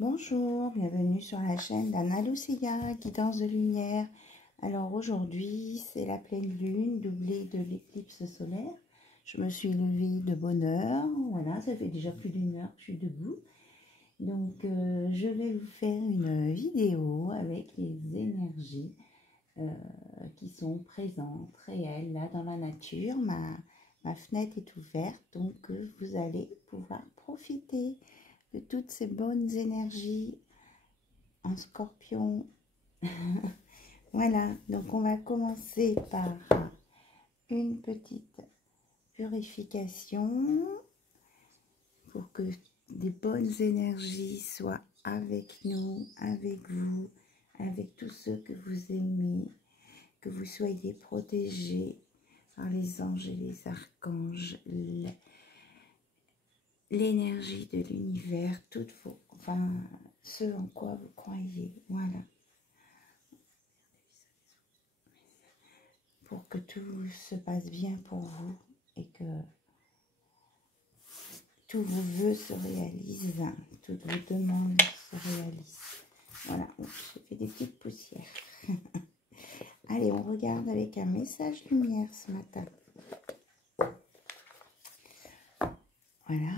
Bonjour, bienvenue sur la chaîne d'Anna Lucia, guidance de lumière. Alors aujourd'hui, c'est la pleine lune, doublée de l'éclipse solaire. Je me suis levée de bonne heure, voilà, ça fait déjà plus d'une heure que je suis debout. Donc je vais vous faire une vidéo avec les énergies qui sont présentes, réelles, là dans la nature. Ma fenêtre est ouverte, donc vous allez pouvoir profiter de toutes ces bonnes énergies en scorpion. Voilà, donc on va commencer par une petite purification pour que des bonnes énergies soient avec nous, avec vous, avec tous ceux que vous aimez, que vous soyez protégés par les anges et les archanges, l'énergie de l'univers, toutes vos, enfin, ce en quoi vous croyez, voilà. Pour que tout se passe bien pour vous et que tous vos vœux se réalisent, toutes vos demandes se réalisent. Voilà, j'ai fait des petites poussières. Allez, on regarde avec un message lumière ce matin. Voilà.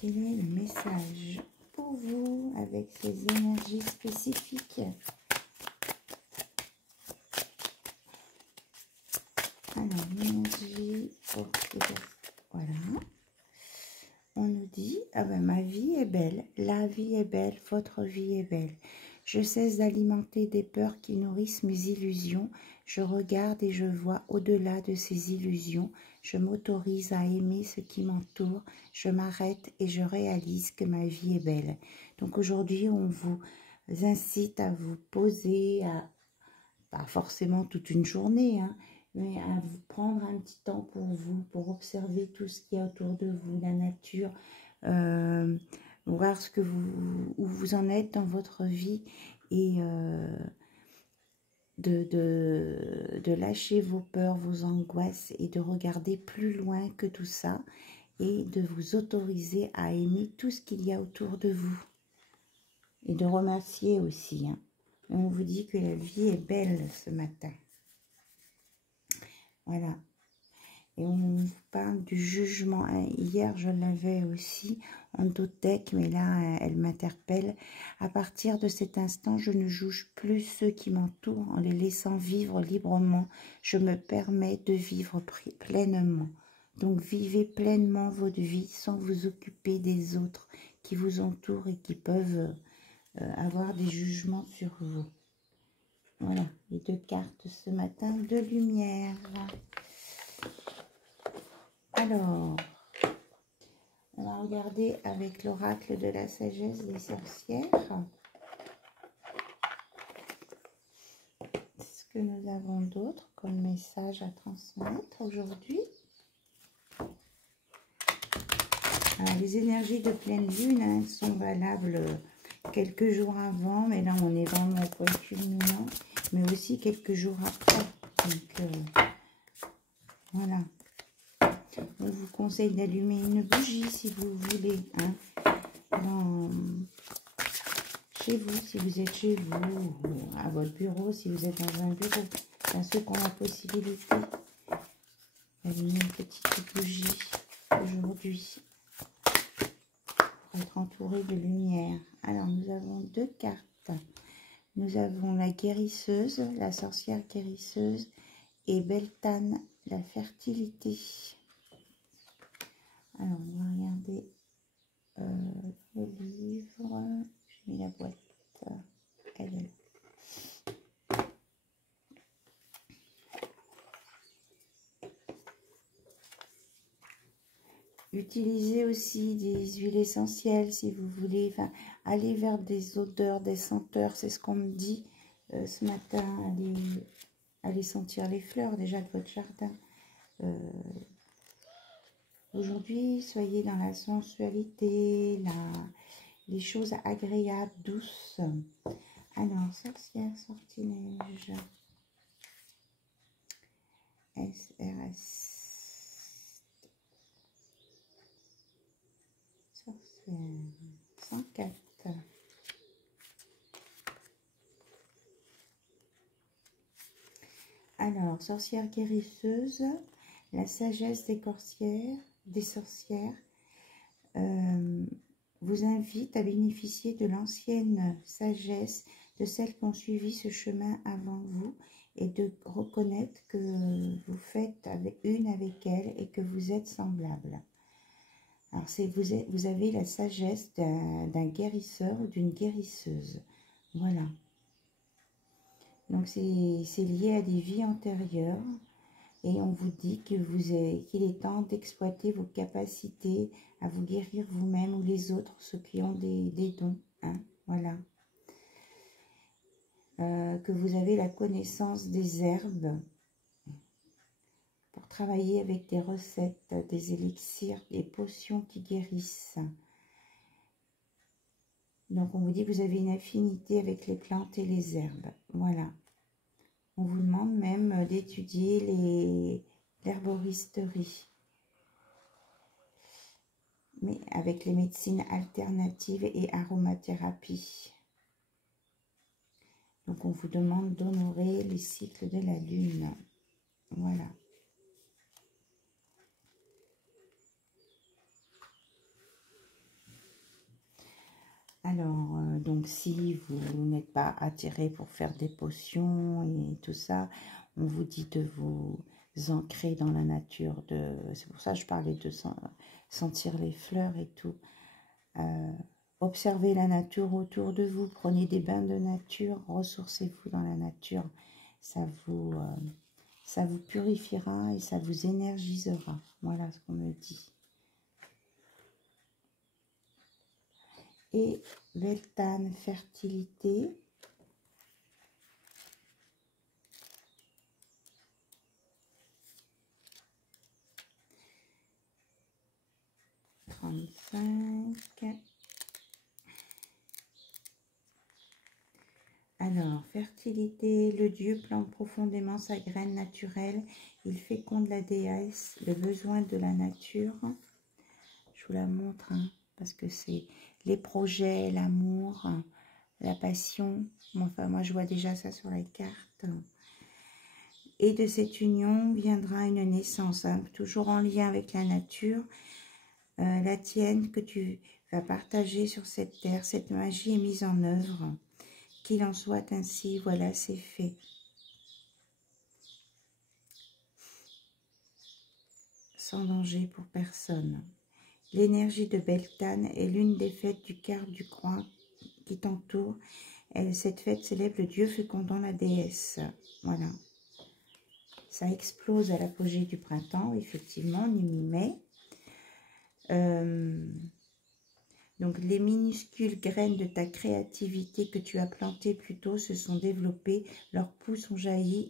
Quel est le message pour vous avec ces énergies spécifiques? Alors, l'énergie pour voilà. On nous dit, ah ben ma vie est belle, la vie est belle, votre vie est belle. Je cesse d'alimenter des peurs qui nourrissent mes illusions. Je regarde et je vois au-delà de ces illusions. Je m'autorise à aimer ce qui m'entoure. Je m'arrête et je réalise que ma vie est belle. Donc aujourd'hui, on vous incite à vous poser, à pas forcément toute une journée, hein, mais à vous prendre un petit temps pour vous, pour observer tout ce qu'il y a autour de vous, la nature, voir ce que où vous en êtes dans votre vie et de lâcher vos peurs, vos angoisses et de regarder plus loin que tout ça et de vous autoriser à aimer tout ce qu'il y a autour de vous et de remercier aussi, hein. On vous dit que la vie est belle ce matin. Voilà. Et on vous parle du jugement. Hier, je l'avais aussi en tothèque, mais là, elle m'interpelle. À partir de cet instant, je ne juge plus ceux qui m'entourent en les laissant vivre librement. Je me permets de vivre pleinement. Donc, vivez pleinement votre vie sans vous occuper des autres qui vous entourent et qui peuvent avoir des jugements sur vous. Voilà, les deux cartes ce matin de lumière. Alors, on va regarder avec l'oracle de la sagesse des sorcières ce que nous avons d'autre comme message à transmettre aujourd'hui. Alors, les énergies de pleine lune, hein, sont valables quelques jours avant, mais là on est vraiment au point culminant, mais aussi quelques jours après. Donc, voilà. On vous conseille d'allumer une bougie si vous voulez, hein, chez vous, si vous êtes chez vous, ou à votre bureau, si vous êtes dans un bureau. Enfin, ceux qui ont la possibilité d'allumer une petite bougie aujourd'hui pour être entouré de lumière. Alors, nous avons deux cartes. Nous avons la guérisseuse, la sorcière guérisseuse, et Beltane, la fertilité. Alors, on va regarder le livre. J'ai mis la boîte. Elle est là. Utilisez aussi des huiles essentielles si vous voulez. Enfin, allez vers des odeurs, des senteurs. C'est ce qu'on me dit ce matin. Allez sentir les fleurs déjà de votre jardin. Aujourd'hui, soyez dans la sensualité, les choses agréables, douces. Alors, sorcière, sortilège, SRS. 104. Alors, sorcière guérisseuse, la sagesse des sorcières vous invite à bénéficier de l'ancienne sagesse de celles qui ont suivi ce chemin avant vous et de reconnaître que vous faites avec elles et que vous êtes semblables. Alors, vous avez la sagesse d'un guérisseur ou d'une guérisseuse. Voilà. Donc, c'est lié à des vies antérieures. Et on vous dit qu'il est temps d'exploiter vos capacités à vous guérir vous-même ou les autres, ceux qui ont des dons. Hein, voilà. Que vous avez la connaissance des herbes pour travailler avec des recettes, des élixirs, des potions qui guérissent. Donc on vous dit que vous avez une affinité avec les plantes et les herbes. Voilà. On vous demande même d'étudier l'herboristerie. Mais avec les médecines alternatives et aromathérapie. Donc, on vous demande d'honorer les cycles de la lune. Voilà. Alors, donc, si vous n'êtes pas attiré pour faire des potions et tout ça, on vous dit de vous ancrer dans la nature. C'est pour ça que je parlais de sentir les fleurs et tout. Observez la nature autour de vous, prenez des bains de nature, ressourcez-vous dans la nature. Ça vous purifiera et ça vous énergisera. Voilà ce qu'on me dit. Et Beltane, fertilité. Alors, fertilité, le dieu plante profondément sa graine naturelle. Il féconde la déesse, le besoin de la nature. Je vous la montre, hein, parce que c'est les projets, l'amour, la passion. Enfin, moi, je vois déjà ça sur la carte. Et de cette union viendra une naissance, hein, toujours en lien avec la nature. La tienne que tu vas partager sur cette terre. Cette magie est mise en œuvre. Qu'il en soit ainsi, voilà, c'est fait. Sans danger pour personne. L'énergie de Beltane est l'une des fêtes du quart du croix qui t'entoure. Cette fête célèbre le dieu fécondant la déesse. Voilà. Ça explose à l'apogée du printemps, effectivement, on est mi-mai. Donc, les minuscules graines de ta créativité que tu as plantées plus tôt se sont développées, leurs pousses ont jailli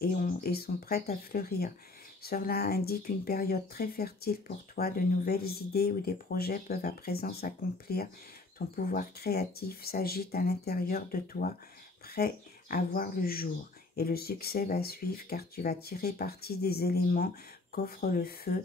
et sont prêtes à fleurir. Cela indique une période très fertile pour toi. De nouvelles idées ou des projets peuvent à présent s'accomplir. Ton pouvoir créatif s'agite à l'intérieur de toi, prêt à voir le jour. Et le succès va suivre car tu vas tirer parti des éléments qu'offre le feu,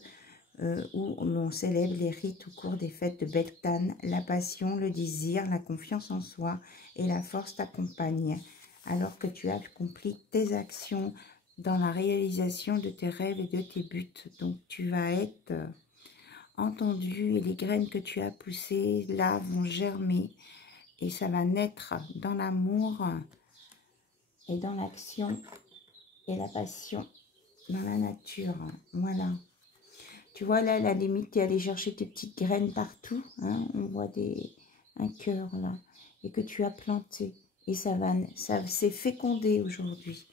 où l'on célèbre les rites au cours des fêtes de Beltane. La passion, le désir, la confiance en soi et la force t'accompagnent, alors que tu as accompli tes actions dans la réalisation de tes rêves et de tes buts. Donc tu vas être entendu et les graines que tu as poussées là vont germer et ça va naître dans l'amour et dans l'action et la passion dans la nature. Voilà. Tu vois là, la limite, tu es allé chercher tes petites graines partout. Hein, on voit un cœur là. Et que tu as planté. Et ça s'est fécondé aujourd'hui.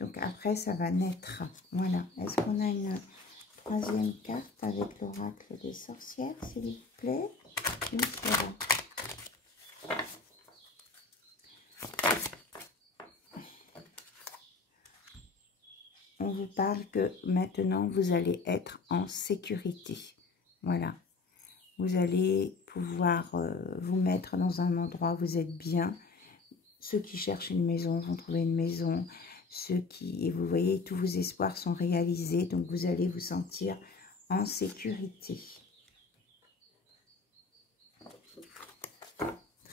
Donc après, ça va naître. Voilà. Est-ce qu'on a une troisième carte avec l'oracle des sorcières, s'il vous plaît? Une seule. On vous parle que maintenant, vous allez être en sécurité. Voilà. Vous allez pouvoir vous mettre dans un endroit où vous êtes bien. Ceux qui cherchent une maison vont trouver une maison. Et vous voyez, tous vos espoirs sont réalisés. Donc, vous allez vous sentir en sécurité.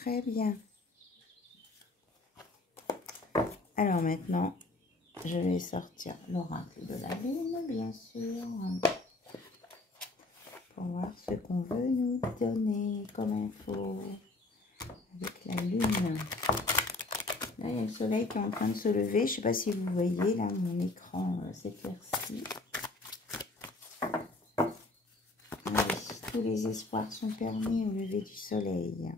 Très bien. Alors maintenant, je vais sortir l'oracle de la lune, bien sûr, pour voir ce qu'on veut nous donner comme info avec la lune. Là, il y a le soleil qui est en train de se lever. Je ne sais pas si vous voyez, là, mon écran s'éclaircit. Tous les espoirs sont permis au lever du soleil.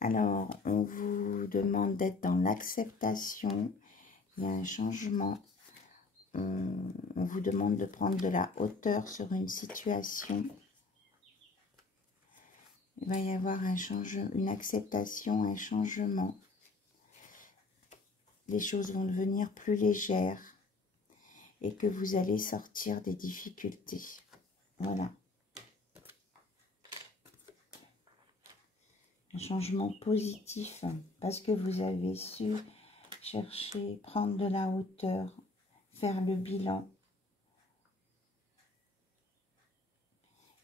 Alors, on vous demande d'être dans l'acceptation. Il y a un changement. On vous demande de prendre de la hauteur sur une situation. Il va y avoir un changement, une acceptation, un changement. Les choses vont devenir plus légères et que vous allez sortir des difficultés. Voilà. Un changement positif parce que vous avez su chercher, prendre de la hauteur, faire le bilan.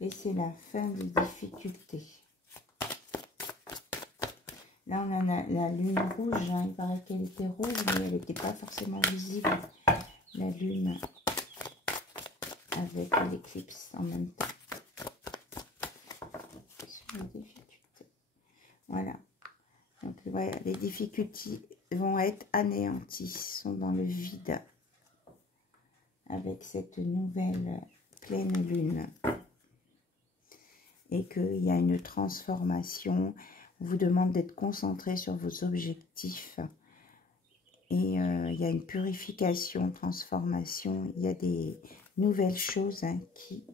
Et c'est la fin des difficultés. Là, on a la lune rouge. Hein. Il paraît qu'elle était rouge, mais elle n'était pas forcément visible. La lune avec l'éclipse en même temps. Sur les difficultés. Voilà. Donc, voilà, les difficultés vont être anéanties, sont dans le vide avec cette nouvelle pleine lune. Et qu'il y a une transformation. On vous demande d'être concentré sur vos objectifs. Et il y a une purification, transformation. Il y a des nouvelles choses qui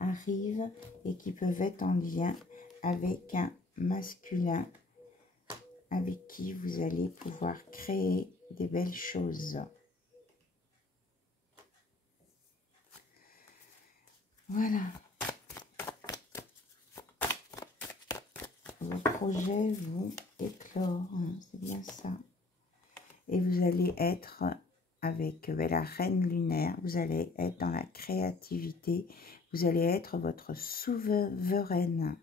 arrivent et qui peuvent être en lien avec un masculin avec qui vous allez pouvoir créer des belles choses. Voilà. Vos projets vont éclore, hein, c'est bien ça. Et vous allez être avec la reine lunaire, vous allez être dans la créativité, vous allez être votre souveraine.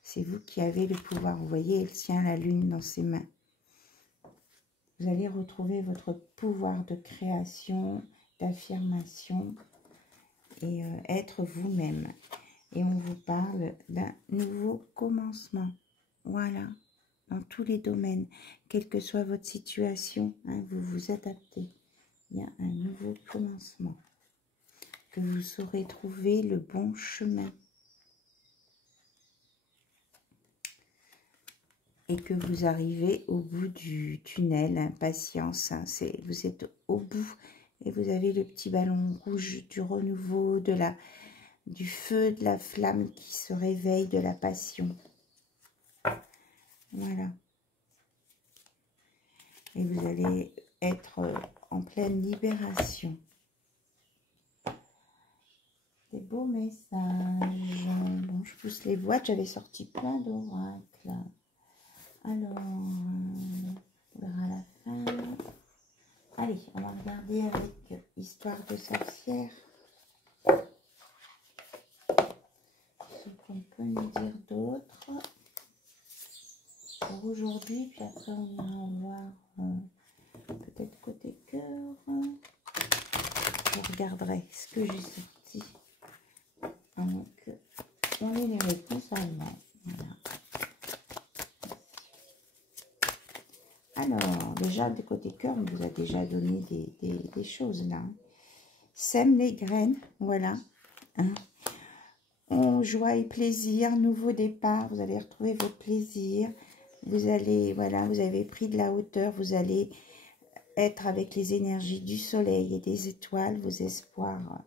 C'est vous qui avez le pouvoir. Vous voyez, elle tient la lune dans ses mains. Vous allez retrouver votre pouvoir de création, d'affirmation et être vous-même. Et on vous parle d'un nouveau commencement. Voilà, dans tous les domaines, quelle que soit votre situation, hein, vous vous adaptez. Il y a un nouveau commencement. Que vous saurez trouver le bon chemin. Et que vous arrivez au bout du tunnel, hein, patience, hein, vous êtes au bout et vous avez le petit ballon rouge du renouveau, du feu, de la flamme qui se réveille, de la passion. Voilà. Et vous allez être en pleine libération. Des beaux messages. Bon, je pousse les boîtes, j'avais sorti plein d'oracles. Alors, on verra à la fin. Allez, on va regarder avec Histoire de sorcière. Ce qu'on peut nous dire d'autre pour aujourd'hui. Puis après, on ira voir peut-être côté cœur. Je regarderai ce que j'ai sorti. Donc, on est les réponses avant. Voilà. Alors, déjà, de côté cœur, on vous a déjà donné des choses là. Sème les graines, voilà. Hein. Joie et plaisir, nouveau départ, vous allez retrouver votre plaisir. Vous allez, voilà, vous avez pris de la hauteur, vous allez être avec les énergies du soleil et des étoiles. Vos espoirs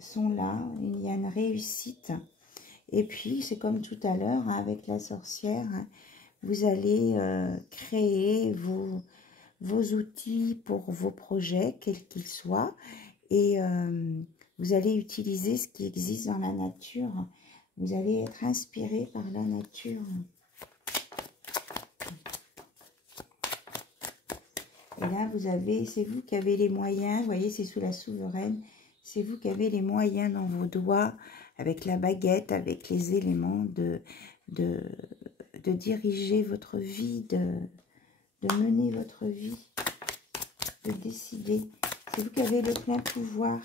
sont là, il y a une réussite. Et puis, c'est comme tout à l'heure, hein, avec la sorcière, hein, vous allez créer vos outils pour vos projets, quels qu'ils soient, et vous allez utiliser ce qui existe dans la nature. Vous allez être inspiré par la nature. Et là, vous avez, c'est vous qui avez les moyens, vous voyez, c'est sous la souveraine, c'est vous qui avez les moyens dans vos doigts, avec la baguette, avec les éléments de diriger votre vie, de mener votre vie, de décider. C'est vous qui avez le plein pouvoir.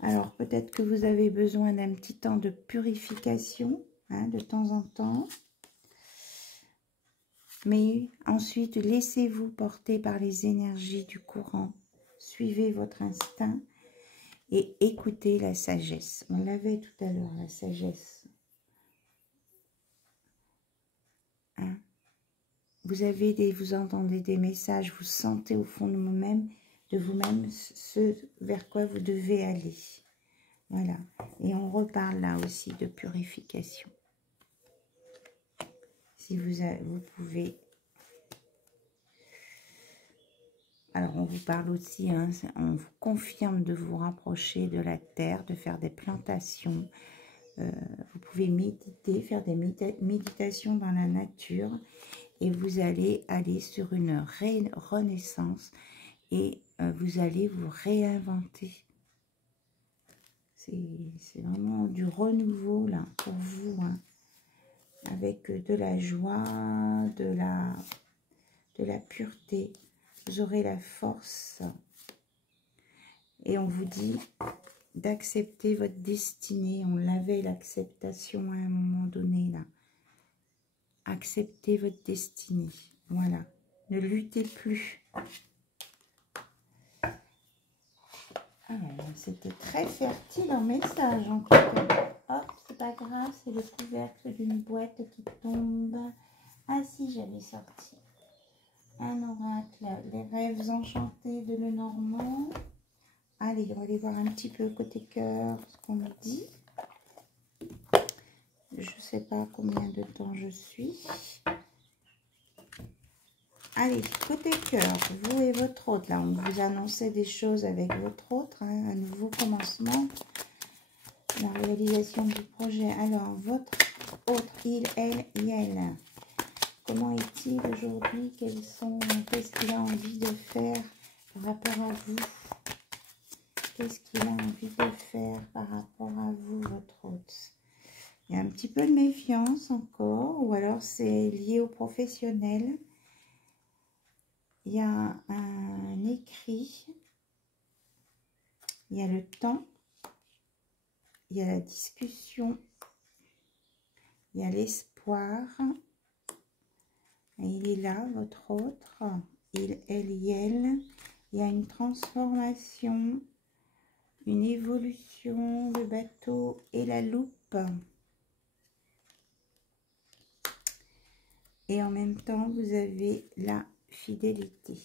Alors, peut-être que vous avez besoin d'un petit temps de purification, hein, de temps en temps. Mais ensuite, laissez-vous porter par les énergies du courant. Suivez votre instinct et écoutez la sagesse. On l'avait tout à l'heure, la sagesse. Hein? Vous entendez des messages, vous sentez au fond de vous-même ce vers quoi vous devez aller. Voilà. Et on reparle là aussi de purification. Si vous pouvez. Alors, on vous parle aussi, hein, on vous confirme de vous rapprocher de la terre, de faire des plantations. Vous pouvez méditer, faire des méditations dans la nature. Et vous allez aller sur une renaissance. Et vous allez vous réinventer. C'est vraiment du renouveau, là, pour vous, hein, avec de la joie, de la pureté. Vous aurez la force. Et on vous dit d'accepter votre destinée. On l'avait, l'acceptation, à un moment donné, là. Acceptez votre destinée. Voilà. Ne luttez plus. C'était très fertile en message, en tout cas. Hop, c'est pas grave, c'est le couvercle d'une boîte qui tombe. Ah si, j'avais sorti un oracle, les rêves enchantés de Lenormand. Allez, on va aller voir un petit peu côté cœur, ce qu'on me dit. Je sais pas combien de temps je suis. Allez, côté cœur, vous et votre hôte, là, on vous annonçait des choses avec votre hôte, hein, un nouveau commencement, la réalisation du projet. Alors, votre hôte, il, elle, yel, comment est-il aujourd'hui? Qu'est-ce qu'il a envie de faire par rapport à vous? Qu'est-ce qu'il a envie de faire par rapport à vous, votre hôte? Il y a un petit peu de méfiance encore, ou alors c'est lié au professionnel. Il y a un écrit, il y a le temps, il y a la discussion, il y a l'espoir. Il est là, votre autre, il, elle, yel. Il y a une transformation, une évolution, le bateau et la loupe. Et en même temps, vous avez la fidélité.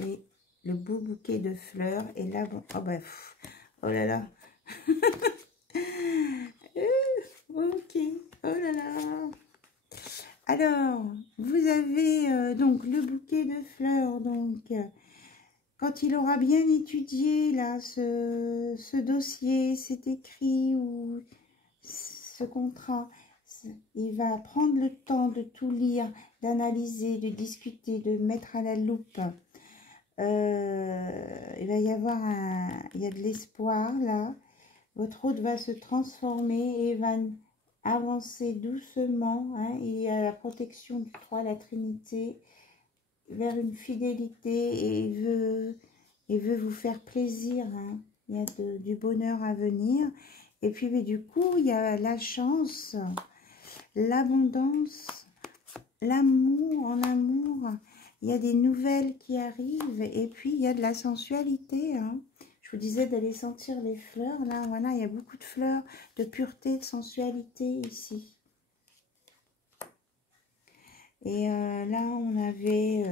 Et le beau bouquet de fleurs. Et là, bon, oh, bah, oh là là. Ok, oh là là. Alors, vous avez donc le bouquet de fleurs. Donc, quand il aura bien étudié là ce dossier, cet écrit ou ce contrat, il va prendre le temps de tout lire, d'analyser, de discuter, de mettre à la loupe. Il va y avoir il y a de l'espoir là. Votre hôte va se transformer et va avancer doucement. Hein, il y a la protection du 3, la Trinité, vers une fidélité et il veut vous faire plaisir. Hein. Il y a du bonheur à venir. Et puis mais du coup, il y a la chance, l'abondance, l'amour en amour. Il y a des nouvelles qui arrivent et puis il y a de la sensualité. Hein. Je vous disais d'aller sentir les fleurs. Là, voilà, il y a beaucoup de fleurs, de pureté, de sensualité ici. Et là, on avait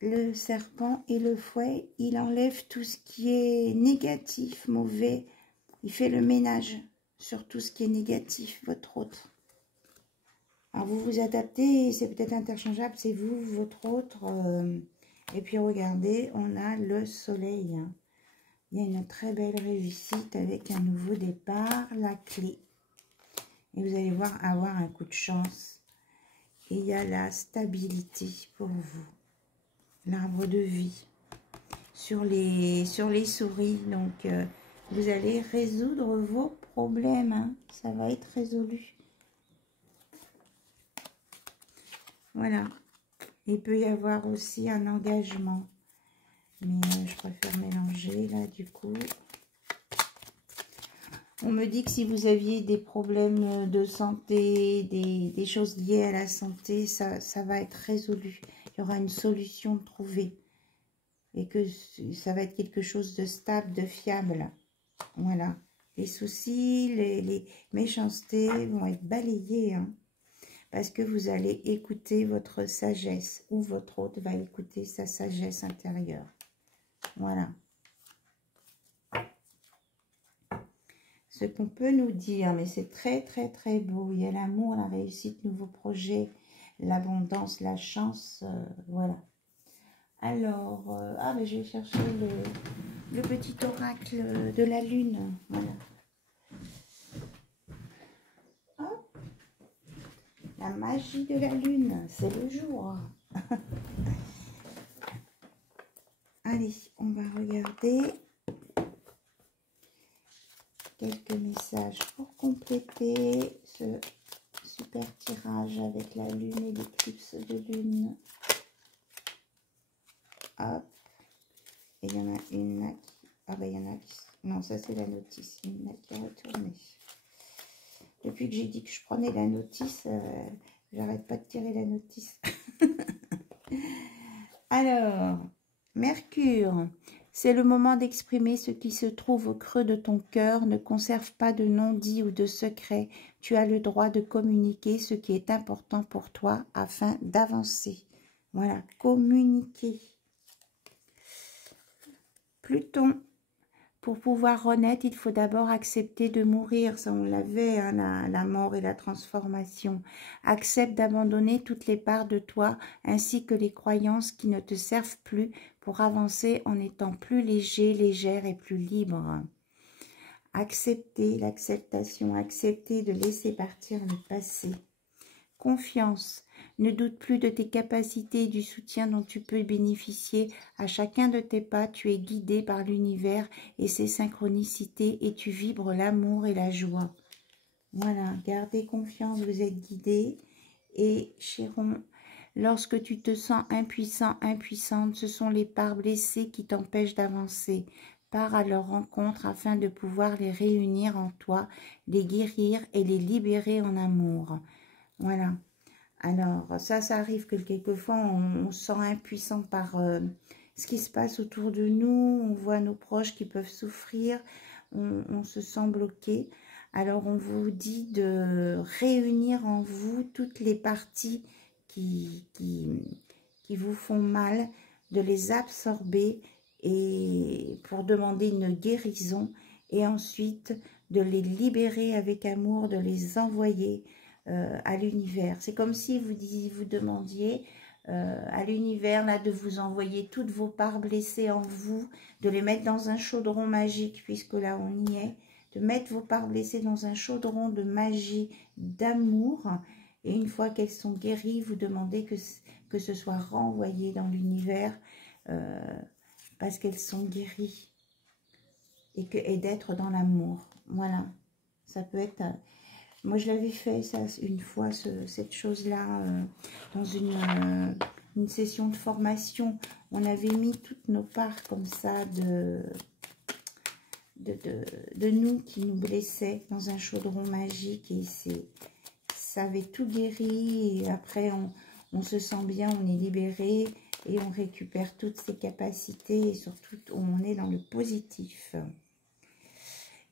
le serpent et le fouet. Il enlève tout ce qui est négatif, mauvais. Il fait le ménage sur tout ce qui est négatif, votre autre. Alors, vous vous adaptez, c'est peut-être interchangeable, c'est vous, votre autre. Et puis, regardez, on a le soleil. Hein. Il y a une très belle réussite avec un nouveau départ, la clé. Et vous allez voir, avoir un coup de chance. Et il y a la stabilité pour vous. L'arbre de vie. Sur les souris, donc Vous allez résoudre vos problèmes, hein. Ça va être résolu. Voilà. Il peut y avoir aussi un engagement. Mais je préfère mélanger là du coup. On me dit que si vous aviez des problèmes de santé, des choses liées à la santé, ça va être résolu. Il y aura une solution trouvée. Et que ça va être quelque chose de stable, de fiable. Voilà. Les soucis, les méchancetés vont être balayés. Hein, parce que vous allez écouter votre sagesse. Ou votre hôte va écouter sa sagesse intérieure. Voilà. Ce qu'on peut nous dire, mais c'est très très très beau. Il y a l'amour, la réussite, nouveaux projets, l'abondance, la chance. Voilà. Alors, mais je vais chercher le petit oracle de la lune. Voilà. Hop. La magie de la lune, c'est le jour. Allez, on va regarder quelques messages pour compléter ce super tirage avec la lune et l'éclipse de lune. Hop. Et il y en a une qui... Ah ben il y en a qui... Non, ça c'est la notice. Il y en a qui a retourné. Depuis que j'ai dit que je prenais la notice, j'arrête pas de tirer la notice. Alors, Mercure, c'est le moment d'exprimer ce qui se trouve au creux de ton cœur. Ne conserve pas de non-dit ou de secret. Tu as le droit de communiquer ce qui est important pour toi afin d'avancer. Voilà, communiquer. Pluton, pour pouvoir renaître, il faut d'abord accepter de mourir. Ça, on l'avait, hein, la mort et la transformation. Accepte d'abandonner toutes les parts de toi, ainsi que les croyances qui ne te servent plus, pour avancer en étant plus léger, légère et plus libre. Accepter l'acceptation, accepter de laisser partir le passé. Confiance. Ne doute plus de tes capacités et du soutien dont tu peux bénéficier. À chacun de tes pas, tu es guidé par l'univers et ses synchronicités et tu vibres l'amour et la joie. Voilà, gardez confiance, vous êtes guidé. Et Chiron, lorsque tu te sens impuissant, impuissante, ce sont les parts blessées qui t'empêchent d'avancer. Pars à leur rencontre afin de pouvoir les réunir en toi, les guérir et les libérer en amour. Voilà. Alors, ça arrive que quelquefois, on se sent impuissant par ce qui se passe autour de nous. On voit nos proches qui peuvent souffrir. On se sent bloqué. Alors, on vous dit de réunir en vous toutes les parties qui vous font mal, de les absorber et pour demander une guérison. Et ensuite, de les libérer avec amour, de les envoyer à l'univers. C'est comme si vous demandiez à l'univers là de vous envoyer toutes vos parts blessées en vous, de les mettre dans un chaudron magique, puisque là on y est, de mettre vos parts blessées dans un chaudron de magie, d'amour, et une fois qu'elles sont guéries, vous demandez que ce soit renvoyé dans l'univers parce qu'elles sont guéries et d'être dans l'amour. Voilà, ça peut être... Moi, je l'avais fait ça une fois, cette chose-là, dans une session de formation. On avait mis toutes nos parts comme ça de nous qui nous blessaient dans un chaudron magique. Et ça avait tout guéri. Et après, on se sent bien, on est libéré. Et on récupère toutes ses capacités. Et surtout, on est dans le positif.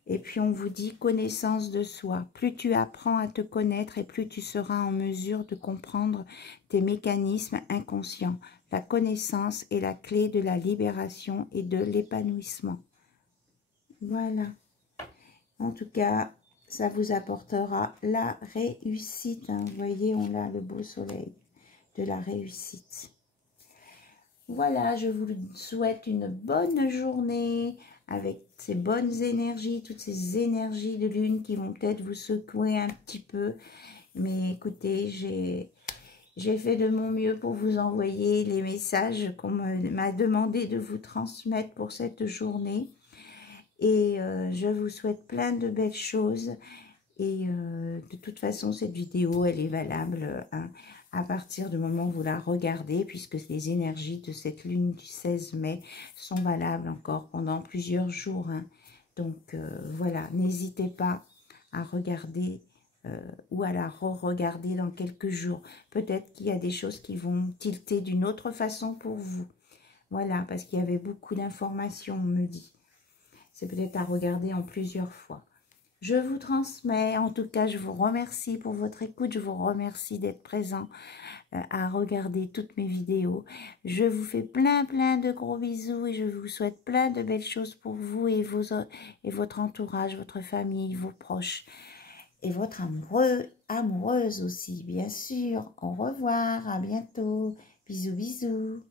Et puis on vous dit connaissance de soi. Plus tu apprends à te connaître et plus tu seras en mesure de comprendre tes mécanismes inconscients. La connaissance est la clé de la libération et de l'épanouissement. Voilà. En tout cas, ça vous apportera la réussite. Hein. Vous voyez, on a le beau soleil de la réussite. Voilà, je vous souhaite une bonne journée avec ces bonnes énergies, toutes ces énergies de lune qui vont peut-être vous secouer un petit peu. Mais écoutez, j'ai fait de mon mieux pour vous envoyer les messages qu'on m'a demandé de vous transmettre pour cette journée. Et je vous souhaite plein de belles choses. Et de toute façon, cette vidéo, elle est valable hein, à partir du moment où vous la regardez, puisque les énergies de cette lune du 16 mai sont valables encore pendant plusieurs jours. Hein. Donc voilà, n'hésitez pas à regarder ou à la re-regarder dans quelques jours. Peut-être qu'il y a des choses qui vont tilter d'une autre façon pour vous. Voilà, parce qu'il y avait beaucoup d'informations, on me dit. C'est peut-être à regarder en plusieurs fois. Je vous transmets, en tout cas, je vous remercie pour votre écoute, je vous remercie d'être présent à regarder toutes mes vidéos. Je vous fais plein de gros bisous et je vous souhaite plein de belles choses pour vous et votre entourage, votre famille, vos proches et votre amoureuse aussi, bien sûr. Au revoir, à bientôt. Bisous, bisous.